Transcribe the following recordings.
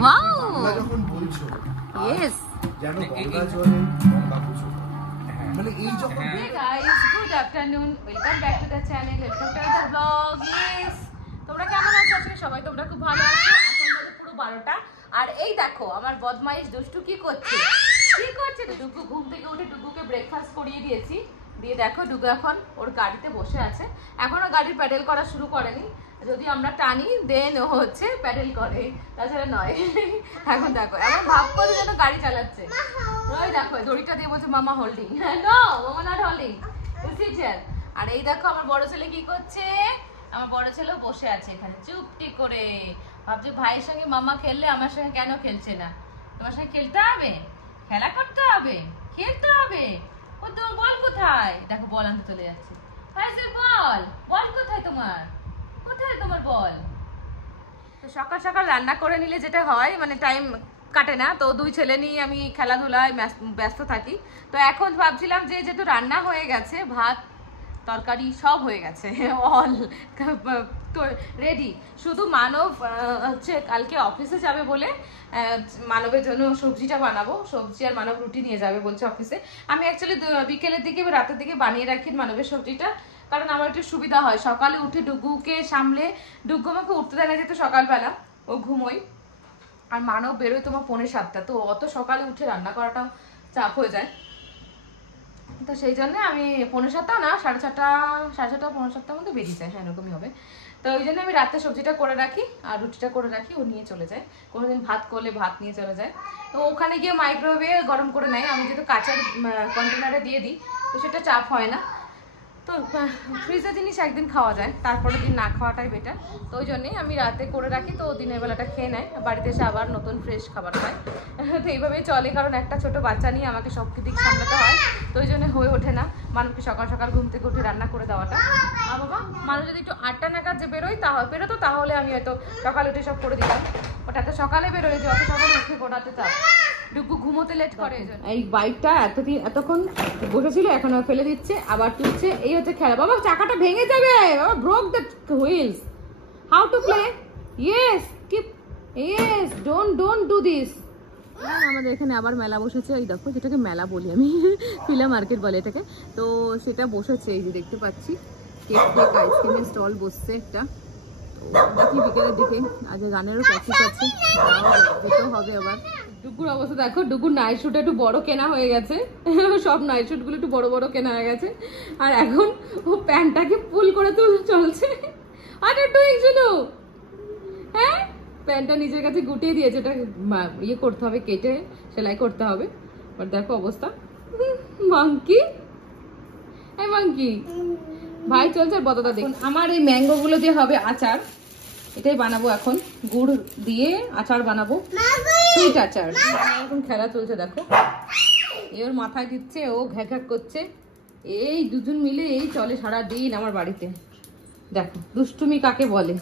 Wow তোমরা যখন বলছো ইয়েস জানো গঙ্গা জলে গঙ্গা পুজো মানে এই যখন Hey guys, good afternoon. Welcome back to the channel. Welcome to the vlog. Yes. তোমরা কেমন আছো? আজকে সবাই তোমরা খুব ভালো আছো। এখন বাজে পুরো 12টা। আর এই দেখো আমার বদমাইশ দুষ্টু কি করছে? কি করছে? ডুগু ঘুম থেকে উঠে ডুগুকে ব্রেকফাস্ট করিয়ে দিয়েছি। দিয়ে দেখো ডুগু এখন ওর গাড়িতে বসে আছে। এখনো গাড়ির প্যাডেল করা শুরু করেনি। যদি আমরা টানি দেন ও হচ্ছে প্যাডেল করে, তাছাড়া নয়। এখন দেখো এমন ভাব করে যেন গাড়ি চালাচ্ছে। ওই দেখো দড়িটা দিয়ে বলছে মামা হোল্ডিং। নো মামা নট হোল্ডিং, সিচার। আর এই দেখো আমার বড় ছেলে কি করছে, আমার বড় ছেলেও বসে আছে এখানে চুপটি করে, ভাবছে ভাইয়ের সঙ্গে মামা খেললে আমার সঙ্গে কেন খেলছে না। তোমার সঙ্গে খেলতে হবে, খেলা করতে হবে, খেলতে হবে। ও তোমার বল কোথায়? দেখো বল আনতে চলে যাচ্ছে। বল বল কোথায় তোমার, কোথায় তোমার বল? তো সকাল সকাল রান্না করে নিলে যেটা হয় মানে টাইম কাটে না, তো দুই ছেলে নিয়ে আমি খেলাধুলায় ব্যস্ত থাকি। তো এখন ভাবছিলাম যে যেহেতু রান্না হয়ে গেছে, ভাত তরকারি সব হয়ে গেছে, অল রেডি, শুধু মানব হচ্ছে কালকে অফিসে যাবে বলে মানবের জন্য সবজিটা বানাবো, সবজি আর মানব রুটি নিয়ে যাবে বলছে অফিসে। আমি অ্যাকচুয়ালি বিকেলের দিকে বা রাতের দিকে বানিয়ে রাখি মানবের সবজিটা, কারণ আমার একটু সুবিধা হয় সকালে উঠে ডুগুকে সামলে। ডুগু আমাকে উঠতে দেয় না যেহেতু সকালবেলা, ও ঘুমোই। আর মানব বেরোয় তোমার 6:45, তো অত সকালে উঠে রান্না করাটাও চাপ হয়ে যায়। তো সেই জন্য আমি 6:45 না 6:30, 6:30 6:45 মধ্যে বেরিয়ে যায়, হ্যাঁ এরকমই হবে। তো ওই জন্য আমি রাতে সবজিটা করে রাখি আর রুটিটা করে রাখি, ও নিয়ে চলে যায়। কোনোদিন ভাত করলে ভাত নিয়ে চলে যায়, তো ওখানে গিয়ে মাইক্রোওয়েভে গরম করে নেয়। আমি যেহেতু কাঁচার কন্টেনারে দিয়ে দিই, তো সেটা চাপ হয় না। তো ফ্রিজের জিনিস একদিন খাওয়া যায়, তারপরের দিন না খাওয়াটাই বেটার। তো ওই জন্যই আমি রাতে করে রাখি, তো দিনের বেলাটা খেয়ে নেয়, বাড়িতে এসে আবার নতুন ফ্রেশ খাবার খায়। তো এইভাবেই চলে, কারণ একটা ছোট বাচ্চা নিয়ে আমাকে সব দিক সামলাতে হয়, তো ওই জন্য হয়ে ওঠে না মানুষকে সকাল সকাল ঘুম থেকে উঠে রান্না করে দেওয়াটা। আর বাবা মানুষ যদি একটু 8টা নাগাদ যে বেরোতো তাহলে আমি হয়তো সকালে উঠে সব করে দিতাম। ওটা তো সকালে বেরোয় যে অত সকালে উঠে করাতে চাপ, ডুগু ঘুমোতে লেট করে। এই বাইকটা এতক্ষণ বসেছিল, এখন ফেলে দিচ্ছে আবার তুলছে, এই হচ্ছে খেলা। বাবা চাকাটা ভেঙে যাবে, বাবা broke the wheels. How to play? Yes keep, yes don't do this. আমাদের এখানে আবার মেলা বসেছে, এই দেখো যেটাকে মেলা বলি আমি, ফিলা মার্কেট বলে এটাকে। তো সেটা বসেছে, এই যে দেখতে পাচ্ছি কেক আইসক্রিমের স্টল বসছে একটা। দেখি বিকেলের দিকে, আজ গানেরও প্র্যাকটিস আছে, যেতেও হবে আবার। ডুগুর অবস্থা দেখো, ডুগুর নাইট শুট একটু বড় কেনা হয়ে গেছে, সব নাইট শুট গুলো একটু বড় বড় কেনা হয়ে গেছে। আর এখন ও প্যান্টটাকে পুল করে চলছে। আর একটু শুনো, হ্যাঁ প্যান্টটা নিজের কাছে গুটিয়ে দিয়েছে, এটা ইয়ে করতে হবে, কেটে সেলাই করতে হবে। আর দেখো অবস্থা, মাংকি মাংকি ভাই চলছে। বদতা দেখুন আমার এই ম্যাঙ্গো গুলো দিয়ে হবে আচার, এটাই বানাবো এখন, গুড় দিয়ে আচার বানাবো, সুইট আচার। এখন খেলা চলছে দেখো, ওর মাথায় দিচ্ছে, ও ঘ্যাক ঘ্যাক করছে। এই দুজন মিলে এই চলে সারা দিন আমার বাড়িতে। দেখো দুষ্টুমি কাকে বলে।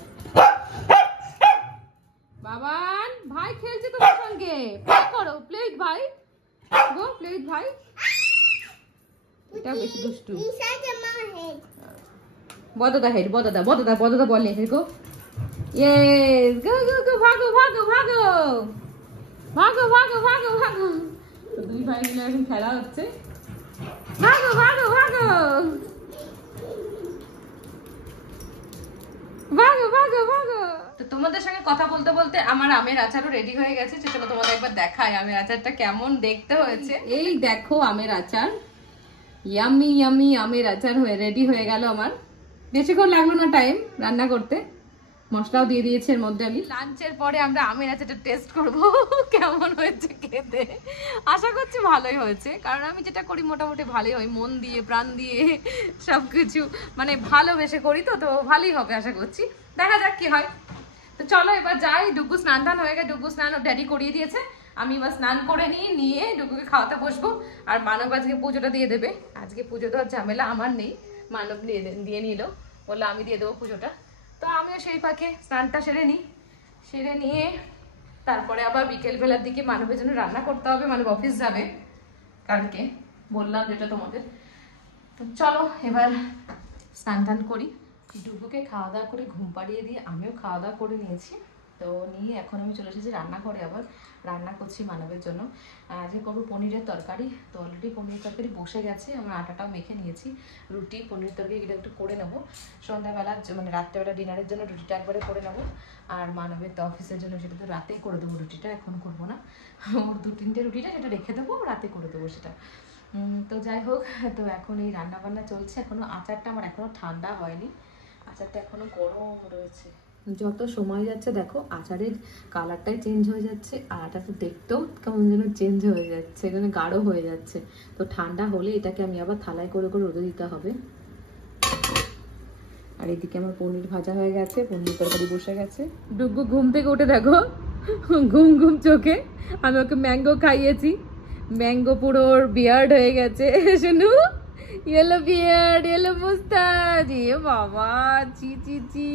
বাবান ভাই খেলছে তোমার সঙ্গে, প্লে করো, প্লে উইথ ভাই, গো প্লে উইথ ভাই। এটা বেশি দুষ্টু। বদদা হেড, বদদা বল নিয়ে গো। ইয়েস গো গো গো, ভাগো ভাগো ভাগো ভাগো ভাগো ভাগো ভাগো। তো দুই ভাই মিলে এখন খেলা হচ্ছে, ভাগো ভাগো ভাগো ভাগো ভাগো ভাগো। তো তোমাদের সঙ্গে কথা বলতে বলতে আমার আমের আচারও রেডি হয়ে গেছে, চলো তোমাদের একবার দেখাই আমের আচারটা কেমন দেখতে হয়েছে। এই দেখো আমের আচার, ইয়ামি ইয়ামি আমের আচার হয়ে রেডি হয়ে গেল আমার। বেশিক্ষণ লাগলো না টাইম রান্না করতে, মশলাও দিয়ে দিয়েছে এর মধ্যে। আমি লাঞ্চের পরে আমরা আমের আচারটা টেস্ট করব কেমন হয়েছে খেতে। আশা করছি ভালোই হয়েছে, কারণ আমি যেটা করি মোটামুটি ভালোই হয়, মন দিয়ে প্রাণ দিয়ে সবকিছু মানে ভালোবেসে করি, তো ভালোই হবে আশা করছি। দেখা যাক কি হয়। তো চলো এবার যাই, ডুগু স্নান টান হয়ে গেছে, ডুগু স্নান ড্যাডি করিয়ে দিয়েছে, আমি এবার স্নান করে নিয়ে ডুগুকে খাওয়াতে বসবো। আর মানব আজকে পুজোটা দিয়ে দেবে, আজকে পুজো দেওয়ার ঝামেলা আমার নেই, মানব দিয়ে নিল, বললো আমি দিয়ে দেবো পুজোটা। তো আমিও সেই ফাঁকে স্নানটা সেরে নিয়ে তারপরে আবার বিকেল বেলার দিকে মানবের জন্য রান্না করতে হবে, মানব অফিস যাবে কালকে, বললাম যেটা তোমাদের। তো চলো এবার স্নান টান করি, ডুগুকে খাওয়া দাওয়া করে ঘুম পাড়িয়ে দিয়ে আমিও খাওয়া দাওয়া করে নিয়েছি। তো নিয়ে এখন আমি চলে এসেছি রান্নাঘরে, আবার রান্না করছি মানবের জন্য। আজকে করবো পনিরের তরকারি। তো অলরেডি পনিরের তরকারি বসে গেছে, আমরা আটাটাও মেখে নিয়েছি। রুটি পনির তরকারি এটা একটু করে নেবো সন্ধ্যাবেলা, মানে রাত্রেবেলা ডিনারের জন্য রুটিটা একবারে করে নেবো। আর মানবের তো অফিসের জন্য সেটা তো রাতেই করে দেবো, রুটিটা এখন করবো না। ওর 2-3টে রুটিটা সেটা রেখে দেবো, রাতে করে দেবো সেটা। তো যাই হোক, তো এখন এই রান্না বান্না চলছে। এখনো আচারটা আমার এখনো ঠান্ডা হয়নি, আচারটা এখনো গরম রয়েছে। যত সময় যাচ্ছে দেখো আচারের কালারটাই চেঞ্জ হয়ে যাচ্ছে, আর আচারটা দেখতেও কেমন যেন চেঞ্জ হয়ে যাচ্ছে, এখানে গাঢ় হয়ে যাচ্ছে। তো ঠান্ডা হলে এটাকে আমি আবার থালায় করে করে রোদে দিতে হবে। আর এদিকে আমার পনির ভাজা হয়ে গেছে, পনির তরকারি বসে গেছে। ডুগু ঘুম থেকে উঠে দেখো ঘুম ঘুম চোখে আমি ওকে ম্যাঙ্গো খাইয়েছি, ম্যাঙ্গো পুরো বিয়ার্ড হয়ে গেছে। শুনু ইয়েলো বিয়ার্ড, ইয়েলো মুস্তাচ, এ বাবা চি চি চি।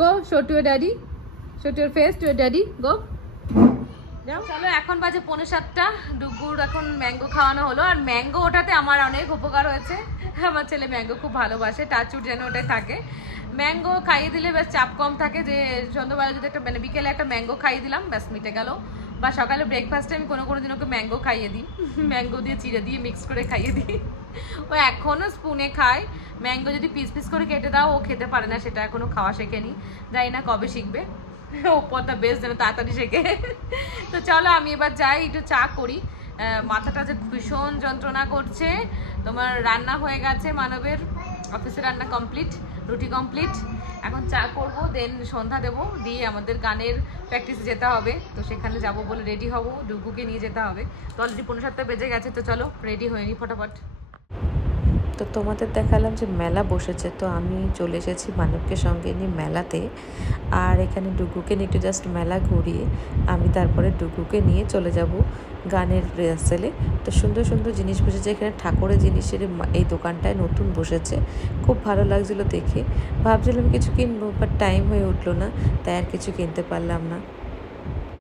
Go show to your daddy, show to your face to your daddy, go. চলো এখন বাজে 6:45, ডুগুর এখন ম্যাঙ্গো খাওয়ানো হলো। আর ম্যাঙ্গো ওটাতে আমার অনেক উপকার হয়েছে, আমার ছেলে ম্যাঙ্গো খুব ভালোবাসে, টাচুট যেন ওটাই থাকে। ম্যাঙ্গো খাইয়ে দিলে বেশ চাপ কম থাকে, যে সন্ধ্যাবেলা যদি একটা মানে বিকেলে একটা ম্যাঙ্গো খাইয়ে দিলাম ব্যাস মিটে গেল। বা সকালে ব্রেকফাস্টে আমি কোনো দিন ওকে ম্যাঙ্গো খাইয়ে দিই, ম্যাঙ্গো দিয়ে চিড়ে দিয়ে মিক্স করে খাইয়ে দিই। ও এখনও স্পুনে খায়। ম্যাঙ্গো যদি পিস পিস করে কেটে দাও ও খেতে পারে না, সেটা এখনো খাওয়া শেখেনি, জানি না কবে শিখবে। ওপরটা বেশ যেন তাড়াতাড়ি শেখে। তো চলো আমি এবার যাই একটু চা করি, মাথাটা যে ভীষণ যন্ত্রণা করছে। তোমার রান্না হয়ে গেছে, মানবের অফিসে রান্না কমপ্লিট, রুটি কমপ্লিট। এখন চা করব, দেন সন্ধ্যা দেবো, দিয়ে আমাদের গানের প্র্যাকটিসে যেতে হবে। তো সেখানে যাব বলে রেডি হব, ডুগুকে নিয়ে যেতে হবে। তো অলরেডি 5:45 বেজে গেছে, তো চলো রেডি হয়ে নি ফটাফট। তো তোমাদের দেখালাম যে মেলা বসেছে, তো আমি চলে এসেছি মানবকে সঙ্গে নিয়ে মেলাতে। আর এখানে ডুগুকে নিয়ে একটু জাস্ট মেলা ঘুরিয়ে আমি তারপরে ডুগুকে নিয়ে চলে যাব গানের রিহার্সেলে। তো সুন্দর সুন্দর জিনিস বসেছে এখানে, ঠাকুরের জিনিসের এই দোকানটায় নতুন বসেছে, খুব ভালো লাগছিলো দেখে। ভাবছিলাম কিছু কিনবো, বাট টাইম হয়ে উঠলো না, তাই আর কিছু কিনতে পারলাম না।